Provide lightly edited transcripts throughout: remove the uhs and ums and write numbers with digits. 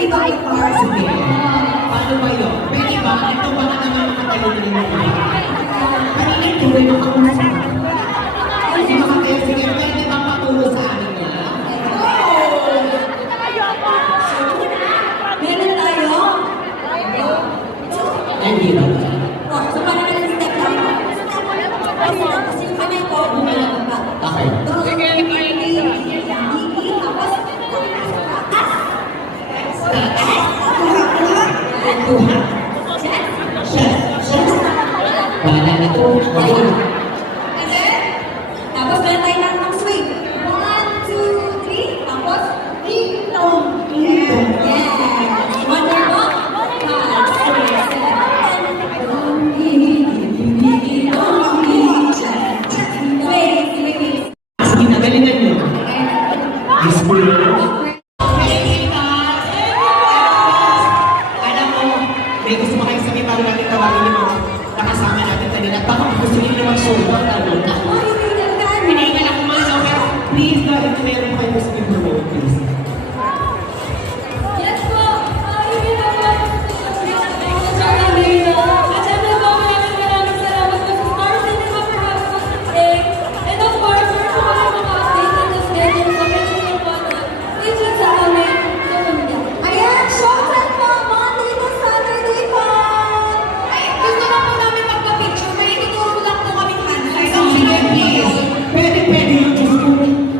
ikaw yung part. Sige. Paano ba yun? Pwede ba? Ito ba na naman makatalinin mo? Kanina tuloy mo ako na. Hindi makakaya. Sige, pwede ba paturo sa amin na? Meron tayo. Hindi ba? Oh, so parang step lang. Kasi yung kamay ko, bumalabag pa. Okay. Sige, tapos, Tuha. Chest. Bahala na to. and then, tapos meron tayo ng swing. 1, 2, 3, tapos, ding-dong. Yes. One more po. 5, 6, 7. Wait. Sige na, galingan nyo. Yes, boy. Alam mo, may gusto mo kayo sabihin bago natin tawagin yung mga nakasama natin kanina. Baka gusto nyo naman shoulder. Ako, hindi lang. Pinahingan ako mga so, pero please, dahil kung meron kayo gusto nyo promote, please. Yes po! Hindi na po! At syempre po, maraming salamat po sa Star Cinema for having us today. And of course, for mga update on the schedule sa Festival po na stay tuned sa aming social media. Ayan! Showtime po! Monday to Saturday po! Ay, gusto na po namin magpa-picture. May ituturo lang po kaming handshake. Sige, please. Pwede yung Diyos ko.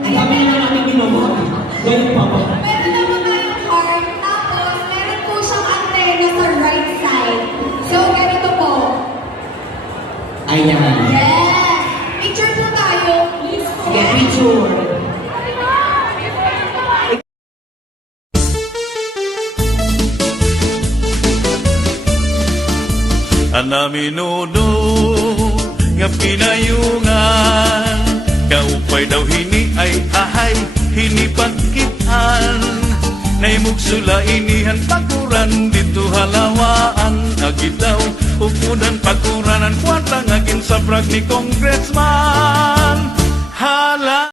Ang dami na namin ginawa. Ganyan pa ba? Meron naman tayong heart, tapos meron po siyang antena sa right side. So, ganito po. Ayan. Yes! Picture po tayo. Please po. Sige, picture. Anaminuno nga pinayungan, kaupay daw hini ay ahay hinipagkitan, naimugsula inihan pakuran dito halawaan, agitaw ukudan pakuranan kwarta ngagin sa brag ni Congressman hala.